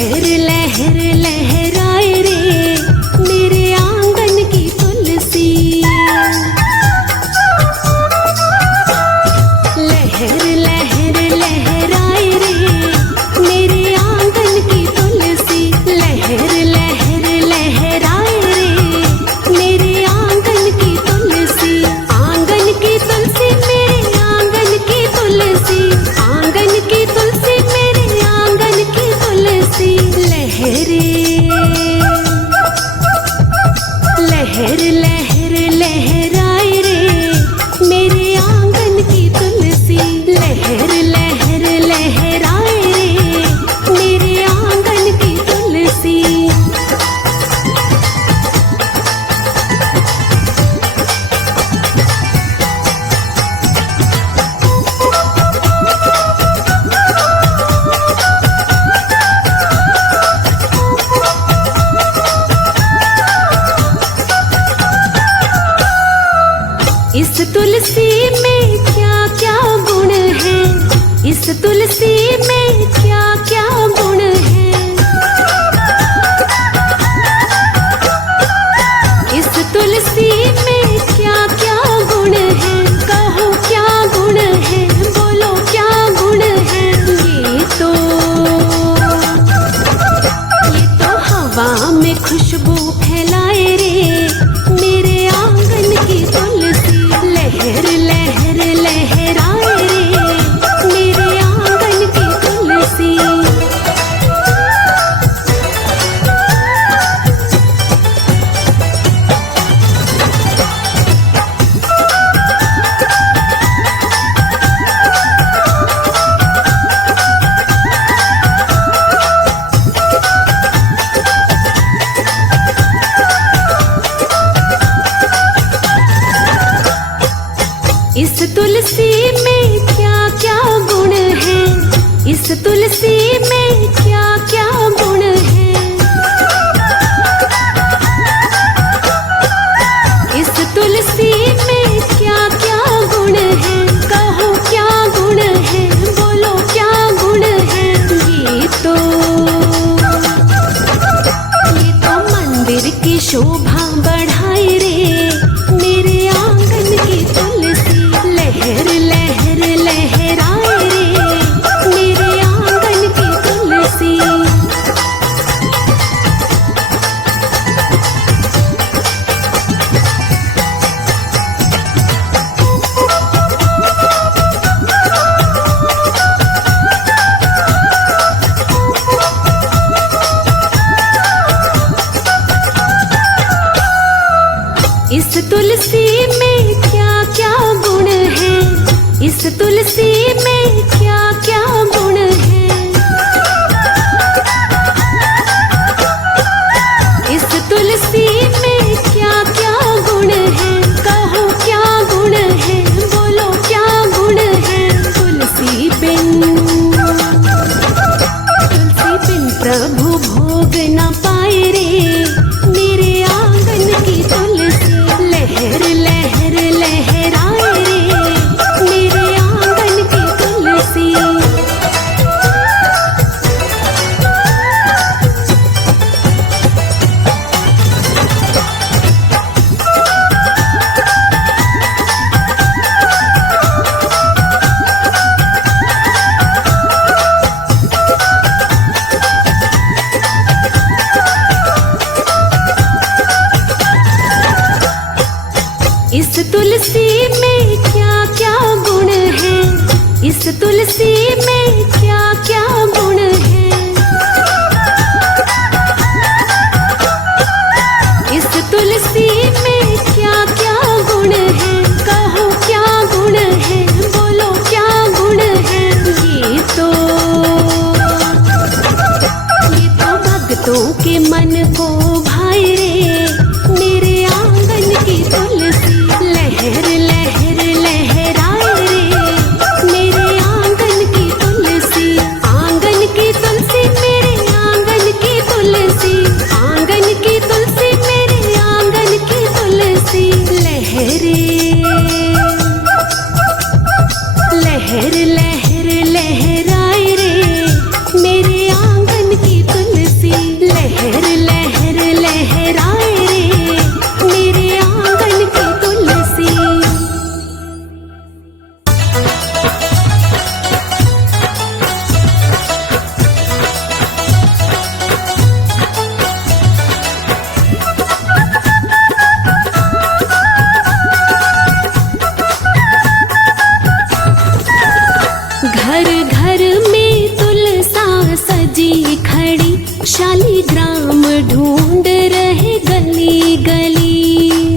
लहर लहर लहराए रे मेरे आंगन की तुलसी। लहर लहर लहराए रे मेरे आंगन की तुलसी। लहर लहर लहराए रे मेरे आंगन की तुलसी। आंगन की तुलसी मेरे आंगन की तुलसी। आंगन की तुलसी मेरे आंगन की तुलसी। लहरे लहर लहर लहराए रे मेरे आंगन की तुलसी। लहर लहर लहराए रे मेरे आंगन की तुलसी। इस तुलसी में क्या क्या गुण है। इस तुलसी में क्या क्या गुण है। इस तुलसी में क्या क्या गुण है। कहो क्या गुण है, बोलो क्या गुण है। ये तो हवा में खुशबू फैलाए रे मेरे आंगन की तुलसी। लहर लहर लहराए रे मेरे आंगन की तुलसी। इस तुलसी में क्या क्या गुण है। इस तुलसी में क्या क्या गुण है। इस तुलसी में क्या क्या गुण है। कहो क्या गुण है, बोलो क्या गुण है। ये तो मंदिर की शोभा बढ़ाए रे मेरे आंगन की तुलसी। लहर लहर लहराए रे मेरे आंगन की तुलसी। इस तुलसी में क्या क्या गुण है। इस तुलसी में क्या क्या गुण है। इस तुलसी में क्या क्या गुण है। कहो क्या गुण है, बोलो क्या गुण है। तुलसी बिन प्रभु भोग न पाए रे मेरे आंगन की तुलसी। लहर लहर लहराए रे मेरे आंगन की तुलसी। इस तुलसी में क्या क्या गुण है। इस तुलसी में क्या क्या गुण है। इस तुलसी में क्या क्या गुण है। कहो क्या गुण है, बोलो क्या गुण है। ये तो भक्तों के मन को भाए रे मेरे आंगन की तुलसी। लहर लहर लहराए रे मेरे आंगन की तुलसी। आंगन की तुलसी मेरे आंगन की तुलसी। आंगन की तुलसी मेरे आंगन की तुलसी। लहरे लहर लहर लहराए रे मेरे आंगन की तुलसी। शालीग्राम ढूंढ रहे गली गली।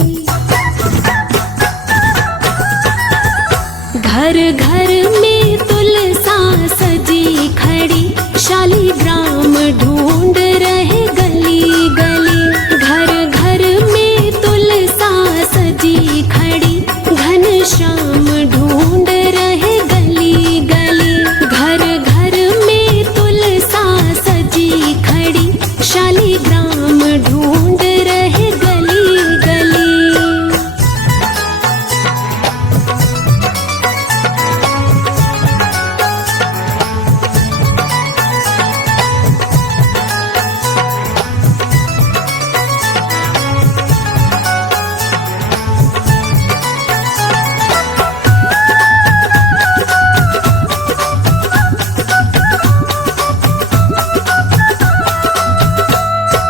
घर घर में तुलसा सजी खड़ी, शालीग्राम ढूंढ रहे गली गली। घर घर में तुलसा सजी खड़ी, घनश्याम ढूंढ रहे गली गली। घर घर में तुलसा सजी खड़ी, शालीग्राम ढूंढ रहे गली गली।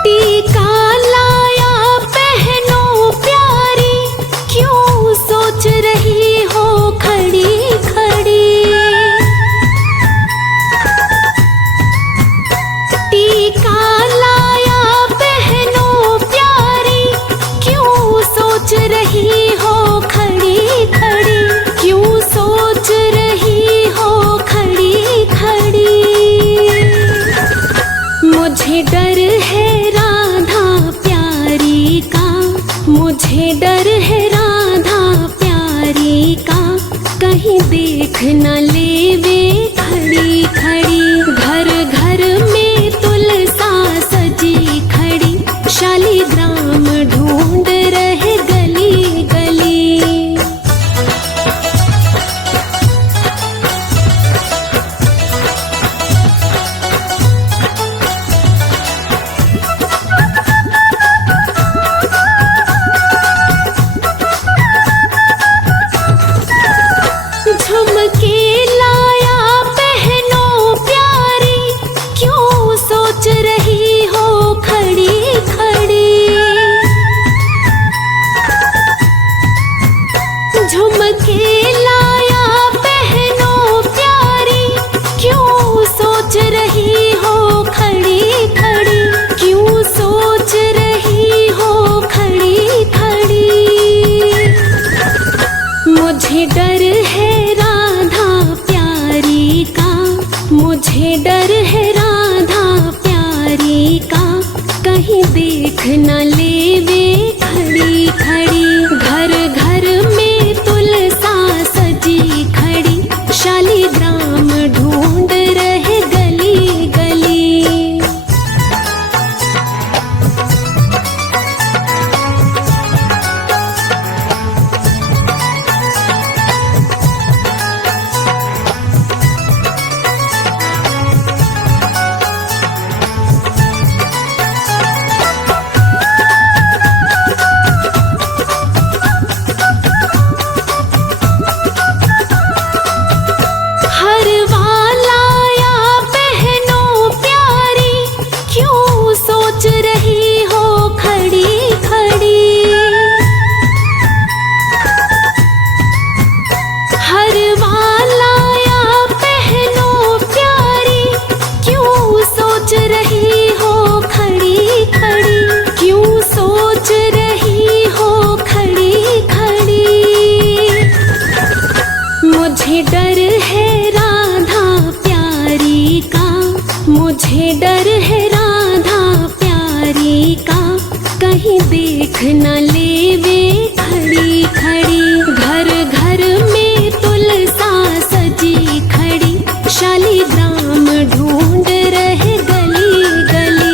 टीका लाया पहनो प्यारी, क्यों सोच रही हो खड़ी खड़ी। टीका लाया पहनो प्यारी, क्यों सोच रही हो खड़ी खड़ी। क्यों सोच रही हो खड़ी खड़ी। मुझे डर है राधा प्यारी का, मुझे डर है राधा प्यारी का, कहीं देख न लेवे खड़ी खड़ी। घर घर में तुलसा सजी खड़ी, शालीग्राम ढूंढ रहे गली गली। झुमके लाया पहनो प्यारी, क्यों सोच रही हो खड़ी खड़ी। झुमके लाया पहनो प्यारी, क्यों सोच रही हो खड़ी खड़ी। क्यों सोच रही हो खड़ी खड़ी। मुझे डर है राधा प्यारी का, मुझे डर है राधा प्यारी का, कहीं देख न लेवे खड़ी खड़ी। घर घर में तुलसा सजी खड़ी, शालीग्राम ढूंढ रहे गली गली। हरवा लाया पहनो प्यारी, क्यों सोच रही हो खड़ी खड़ी। हरवा लाया पहनो प्यारी, क्यों सोच रही हो खड़ी खड़ी। क्यों सोच रही हो खड़ी खड़ी। मुझे डर है राधा प्यारी का, मुझे डर है राधा प्यारी का, कहीं देख न लेवे खड़ी खड़ी। घर घर में तुलसा सजी खड़ी, शालीग्राम ढूंढ रहे गली गली।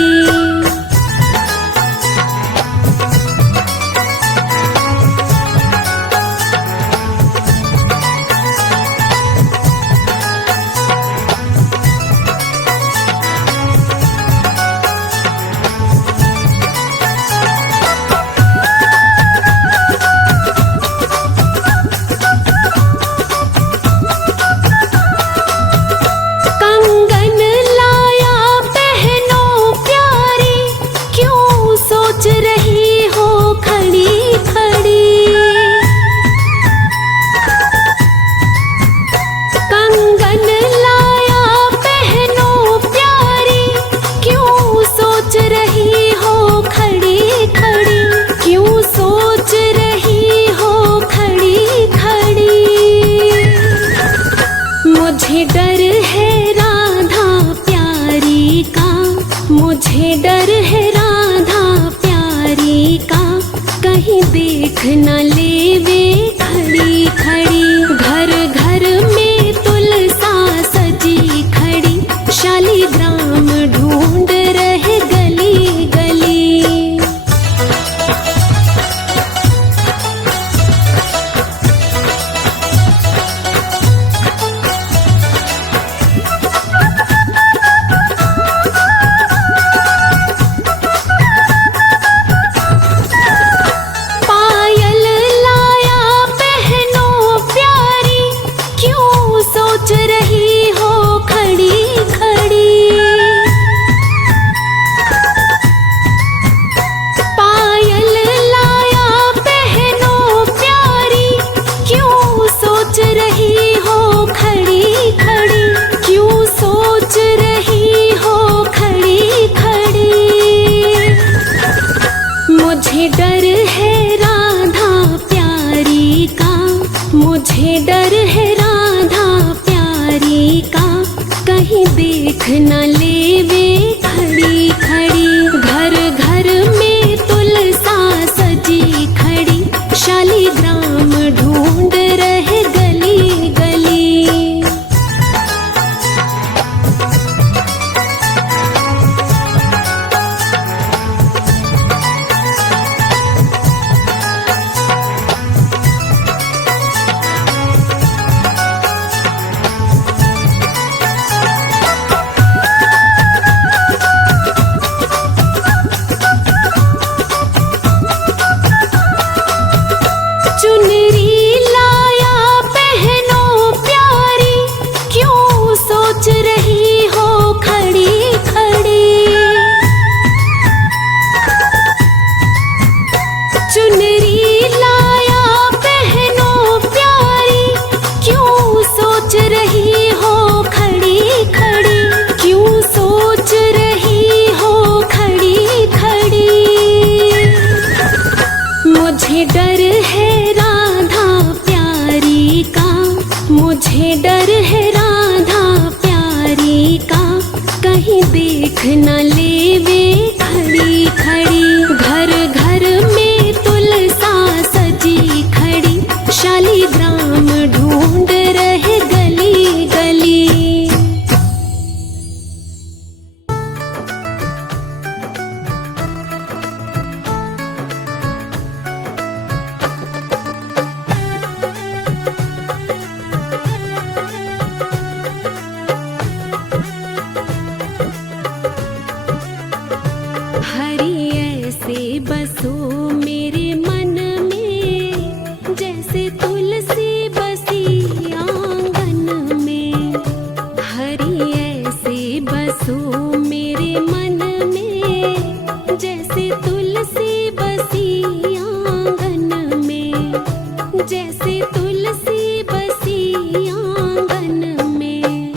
मुझे डर है राधा प्यारी का, कहीं देख न लेवे खड़ी खड़ी। घर घर में तुलसा सजी खड़ी, शालीग्राम ढूंढ रहे गली गली। पायल लाया पहनो प्यारी, क्यों सोच रही हो खड़ी खड़ी। पायल लाया पहनो प्यारी, क्यों सोच रही हो खड़ी खड़ी। क्यों सोच रही हो खड़ी खड़ी। मुझे डर है राधा प्यारी का, मुझे डर है राधा प्यारी का, कहीं देख न लेवे खड़ी खड़ी। घर घर में तुलसा सजी खड़ी, शालीग्राम ढूंढ रहे गली गली। चुनरी लाया पहनो प्यारी, क्यों सोच रही हो खड़ी खड़ी। चुनरी लाया पहनो प्यारी, क्यों सोच रही हो खड़ी खड़ी। क्यों सोच रही हो खड़ी खड़ी। मुझे डर है राधा प्यारी का, मुझे डर है राधा प्यारी का, कहीं देख न लेवे खड़ी खड़ी। घर घर में तुलसा सजी खड़ी, शालीग्राम ढूंढ रहे गली गली। हरि ऐसे बसो मेरे मन में, जैसे तुलसी बसी आंगन में। हरि ऐसे बसो मेरे मन में, जैसे तुलसी बसी आंगन में। जैसे तुलसी बसी आंगन में।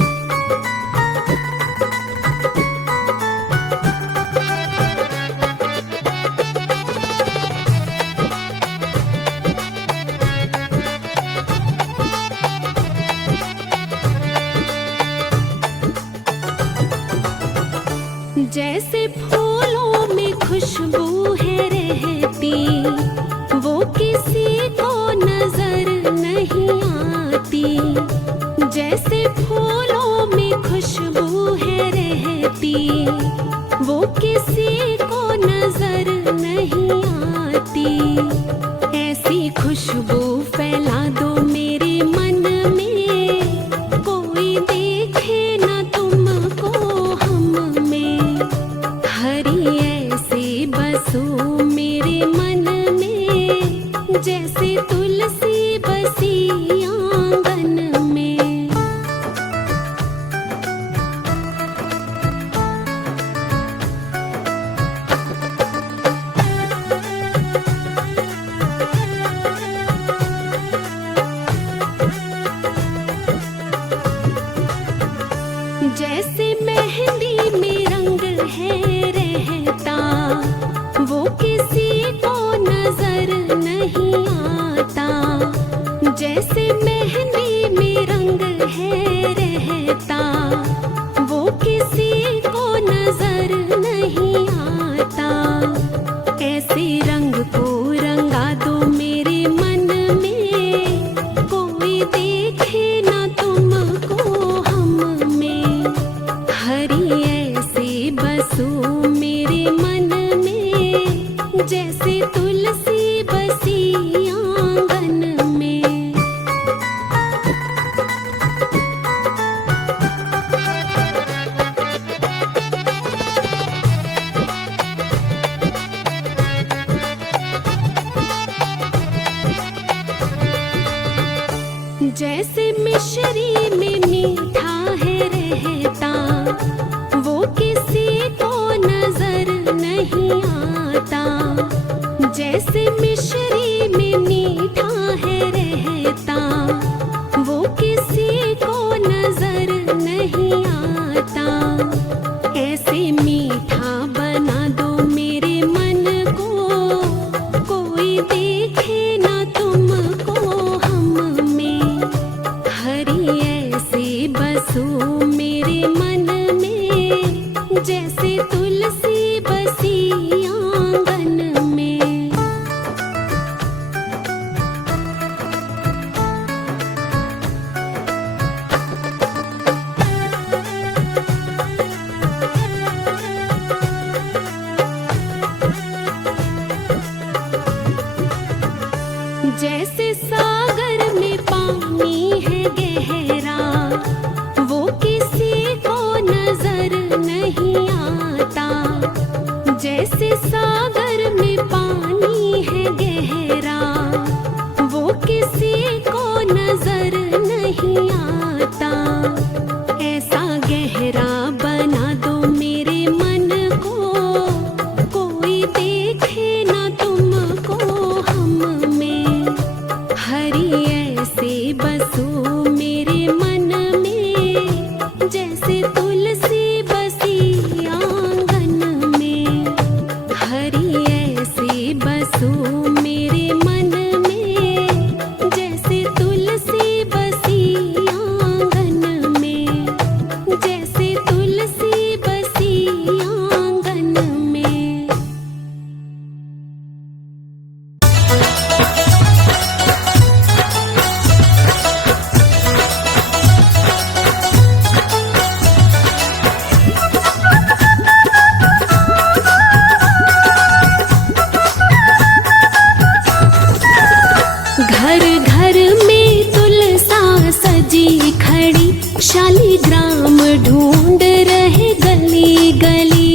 जैसे फूलों में खुशबू है रहती, वो किसी को नजर नहीं आती। जैसे फूलों में खुशबू है रहती, वो किसी को नजर नहीं आती। ऐसी खुशबू फैला दो मेरे मन में, कोई देखे न तुमको हम में। हरि ऐसे बसो मेरे मन में, जैसे तुलसी बसी आंगन में। जैसे मेहंदी में रंग है रहता, वो किसी को नजर नहीं आता। जैसे मेहंदी में रंग है रहता, वो किसी को नजर नहीं मेरे मन में, जैसे तुलसी बसी आंगन में। जैसे मिश्री में मीठा है रहता, वो किसी को नजर नहीं आता। जैसे मिश्री में मीठा है रहता, वो किसी को नजर नहीं आता। ऐसे मीठा बना दो मेरे मन को, कोई देखे ना तुमको हम में। हरि ऐसे बसो मेरे मन में, जैसे तुलसी बसी आंगन में। जैसे सागर में पानी है गहरा, वो किसी को नजर नहीं आता। जैसे सागर में पानी है गहरा, वो किसी को नजर नहीं आता। ऐसा गहरा बना दो मेरे मन को, कोई देखे ना तुमको हम में। हरि ऐसे बसो मेरे मन में, जैसे तुलसी बसी आंगन में। हरि ऐसे बसो मेरे मन में, जैसे तुलसी बसी आंगन में। जैसे तुलसी बसी आंगन में। घर घर में तुलसा सजी खड़ी, शालिग्राम ढूंढ रहे गली गली।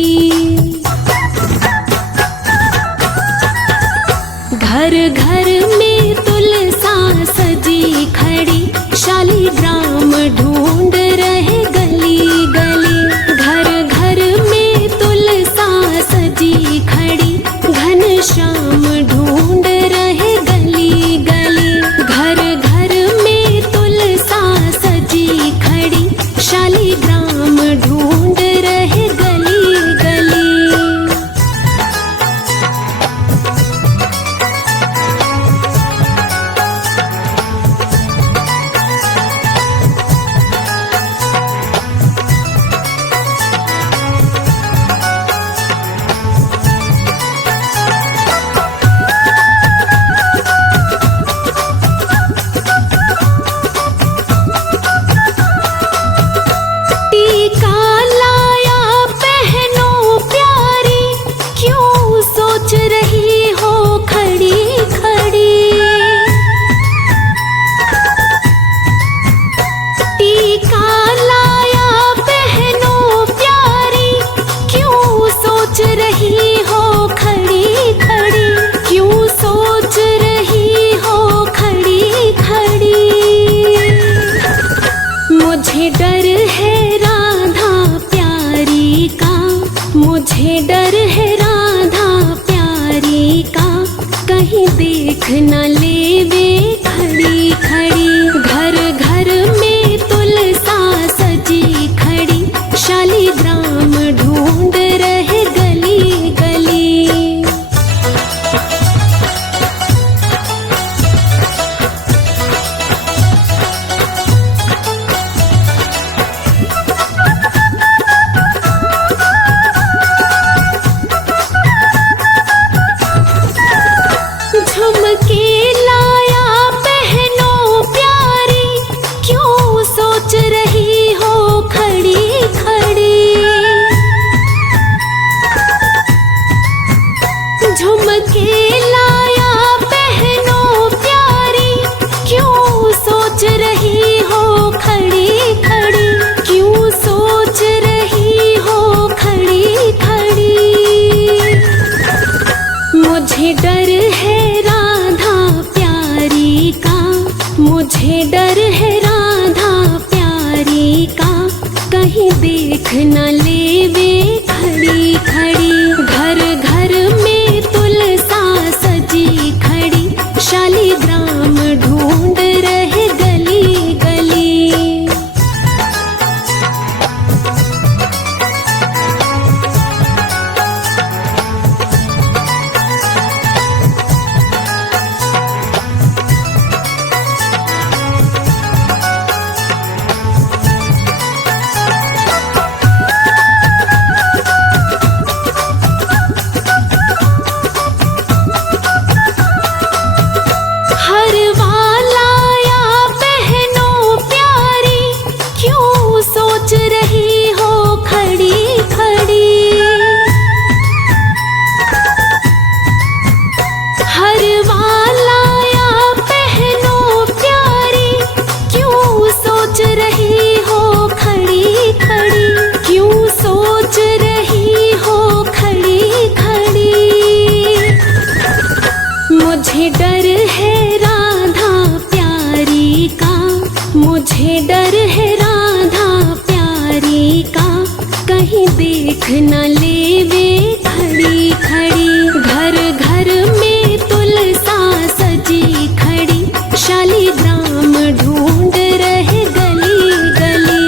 घर घर में तुलसा सजी खड़ी, शालिग्राम ढूंढ रहे गली गली। घर घर में तुलसा सजी खड़ी, घनश्याम ढूंढ रहे गली गली। घर घर में तुलसा सजी खड़ी, शालिग्राम ढूंढ रहे गली गली। मुझे डर है राधा प्यारी का, कहीं देख न लेवे खड़ी खड़ी। घर घर में तुलसा सजी खड़ी, शालिग्राम ढूंढ रहे गली गली। झुमके लाया पहनो झुमके लाया बहनों प्यारी, क्यों सोच रही हो खड़ी खड़ी, क्यों सोच रही हो खड़ी खड़ी। मुझे डर है राधा प्यारी का, मुझे डर है राधा प्यारी का, कहीं देख न लेवे खड़ी खड़ी। घर घर में तुलसा सजी खड़ी, शालीग्राम ढूंढ रहे गली गली। मुझे डर है राधा प्यारी का, मुझे डर है राधा प्यारी का, कहीं देख न लेवे खड़ी खड़ी। घर घर में तुलसा सजी खड़ी, शालीग्राम ढूंढ रहे गली गली।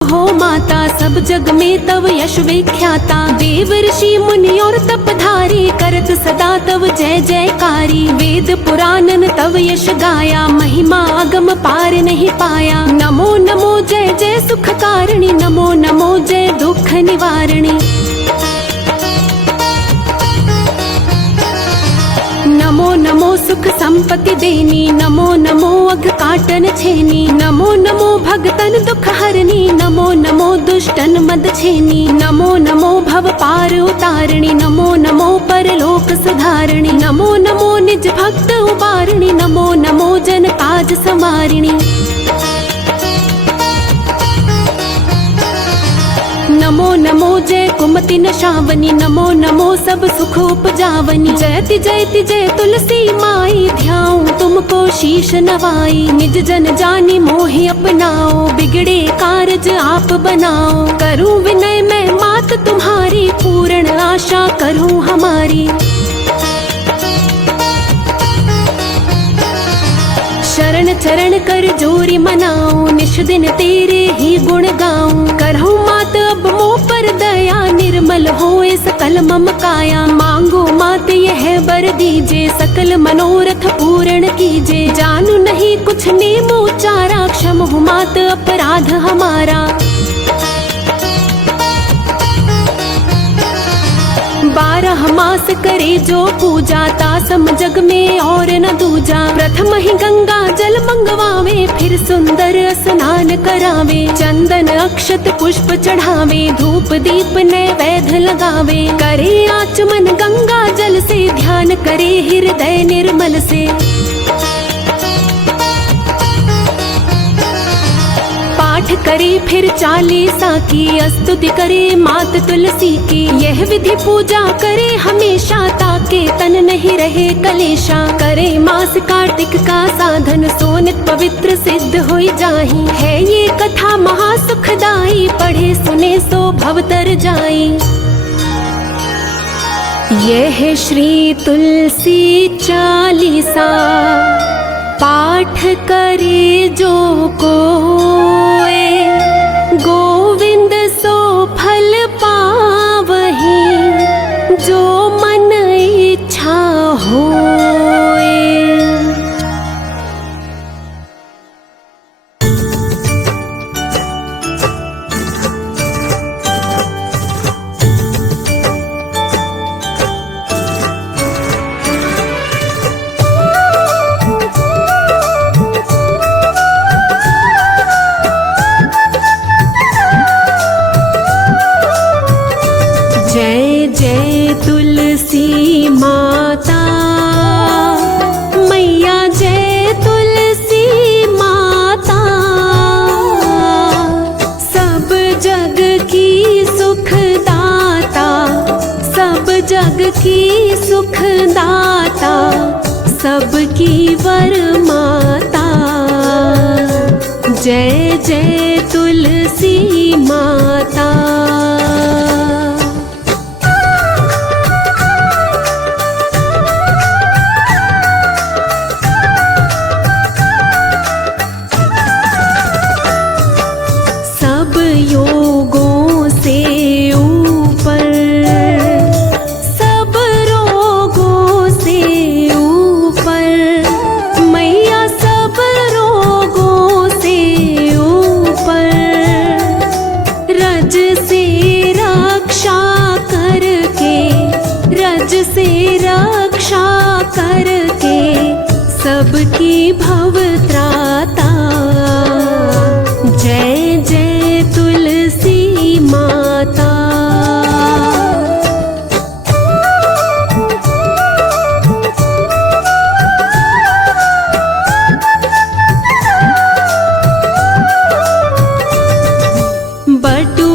हो माता, सब जग में तव यश विख्याता। देव ऋषि मुनि और तपधारी, करत सदा तव जय जयकारी। वेद पुराणन तव यश गाया, महिमा अगम पार नहीं पाया। नमो नमो जय जय सुख कारिणी, नमो नमो जय दुख निवारिणी। नमो नमो सुख संपत्ति देनी, नमो नमो अघ काटन छेनी। नमो नमो भगतन दुख हरनी, नमो नमो दुष्टन मद छेनी। नमो नमो भव पार उतारणी, नमो नमो परलोक सुधारणी। नमो नमो निज भक्त उबारणी, नमो नमो जन काज समारिणी। नमो नमो जय कुमति नशावनी, नमो नमो सब सुख उपजावनी। जयति जयति जय तुलसी माई, ध्याऊं तुमको शीश नवाई। निज जन जानी मोहि अपनाओ, बिगड़े कारज आप बनाओ। करूं विनय मैं मात तुम्हारी, पूर्ण आशा करूं हमारी। शरण चरण कर जोरी मनाऊं, निश दिन तेरे ही गुण गाऊं। करहूं मात अब मोह पर दया, निर्मल होए सकल मम काया। मांगो मात यह बर दीजे, सकल मनोरथ पूर्ण कीजे। जानू नहीं कुछ नेम उचारा, क्षम हो मात अपराध हमारा। 12 मास करे जो पूजा, तासम जग में और न दूजा। प्रथम ही गंगा जल मंगवावे, फिर सुंदर स्नान करावे। चंदन अक्षत पुष्प चढ़ावे, धूप दीप नैवेद्य लगावे। करे आचमन गंगा जल से, ध्यान करे हृदय निर्मल से। पाठ करे फिर 40 की, स्तुति करे मात तुलसी की। यह विधि पूजा करे हमेशा, ताके तन नहीं रहे कलेशा। करे मास कार्तिक का साधन, सोनित पवित्र सिद्ध होई जाही। है ये कथा महासुखदाई, पढ़े सुने सो भवतर जाई। यह श्री तुलसी 40 पाठ करे जो कोय, गोविंद सो फल पावहि, जो मन इच्छा होय। जय जय तुलसी माता मैया, जय तुलसी माता। सब जग की सुखदाता, सब जग की सुखदाता, सबकी वर माता। जय जय तुलसी माता। योगों से ऊपर, सब रोगों से ऊपर, मैया सब रोगों से ऊपर। रज से रक्षा करके, रज से रक्षा करके, सबकी भव त्राता। जय जय तुलसी माता। बटु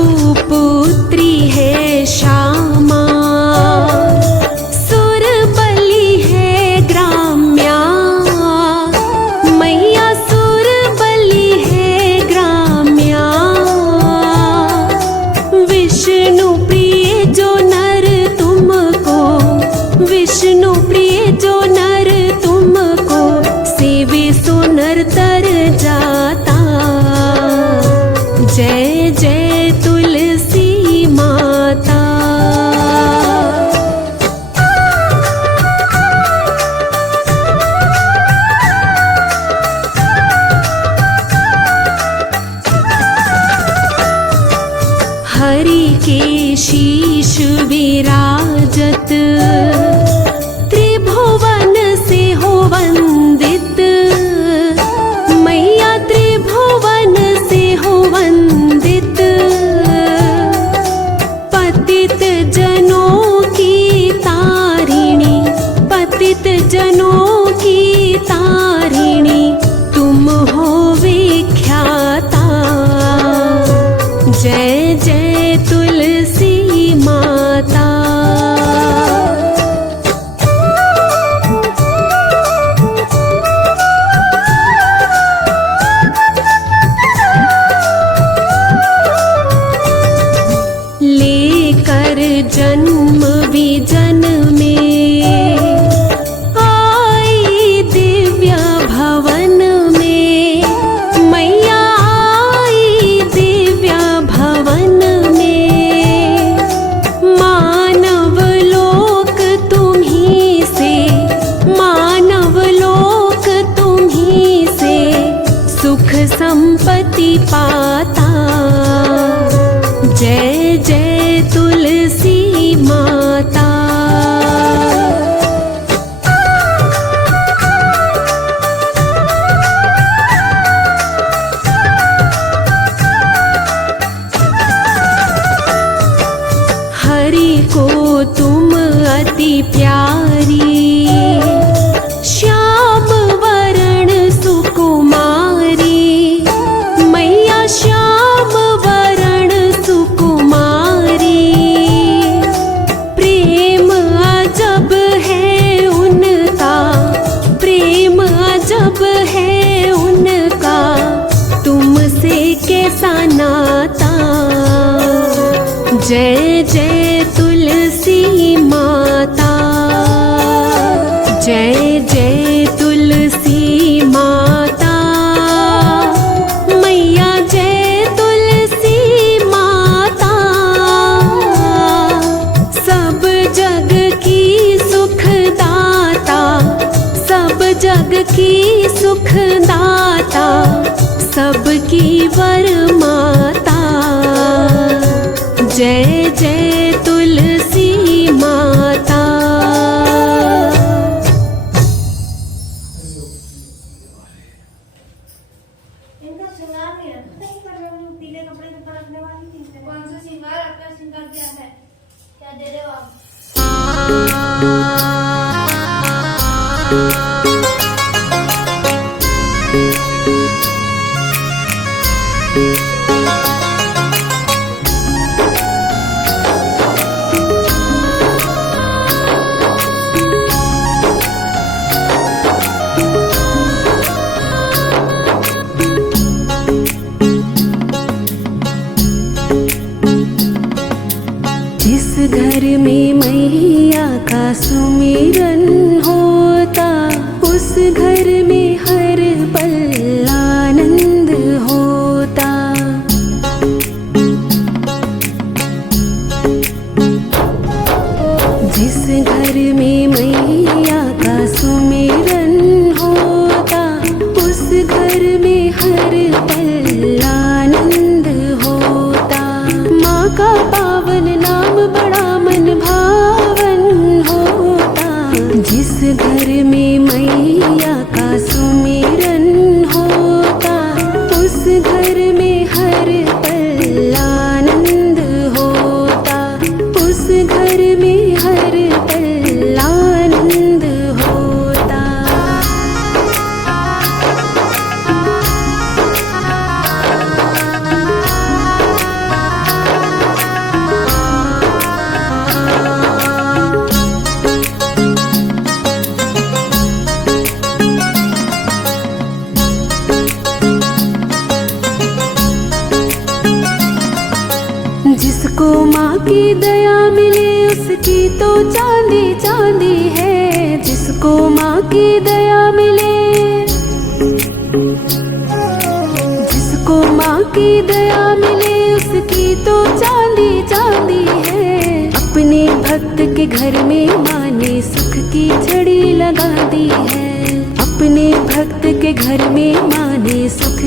पुत्री है श्यामा, सुर बलि है ग्राम्या। मैया सुर बलि है ग्राम्या। विष्णु प्रिय जो नर तुमको, विष्णु प्रिय जो नर तुमको, सेवे सो नर तर जाता। जय जय तुलसी माता। हरि के शीश विराजत, त्रिभुवन से हो वंदित। मैया त्रिभुवन से हो वंदित। पतित जनों की तारिणी, पतित जनों की तारिणी, तुम हो विख्याता। जय जय तुलसी मुक्ति पाता। जय जय तुलसी माता। हरि को तुम अति प्यारी, श्याम वरण सुकुमारी। मैया श्याम वरण सुकुमारी। प्रेम अजब है उनका, प्रेम अजब है उनका, तुमसे कैसा नाता। जय जय तुलसी माता। जय जय तुलसी माता। मैया जय तुलसी माता। सब जग की सुखदाता, सब जग की सुखदाता, सबकी वरमाता। जय जय तुलसी माता। इनका श्रृंगार नहीं रखा नहीं कर रहे हो, पीले कपड़े के ऊपर रखने वाली थी। कौन सा श्रृंगार? आपका श्रृंगार क्या है? क्या दे रहे हो आप? जिस घर में मैया का सुमिरन होता, उस घर में हर पल आनंद होता। जिस घर में मैया का सुमिरन होता, उस घर में हर पल आनंद होता। माँ का पावन नाम बड़ा मन भावन होता। जिस घर में मैया का सुमिरन होता, उस घर में हर पल आनंद होता। उस घर में हर पल आनंद होता। जिसको माँ की दया मिले उसकी तो चांदी चांदी है। जिसको माँ की दया मिले, जिसको माँ की दया मिले, उसकी तो चांदी चांदी है। अपने भक्त के घर में माँ ने सुख की झड़ी लगा दी है। अपने भक्त के घर में माँ ने सुख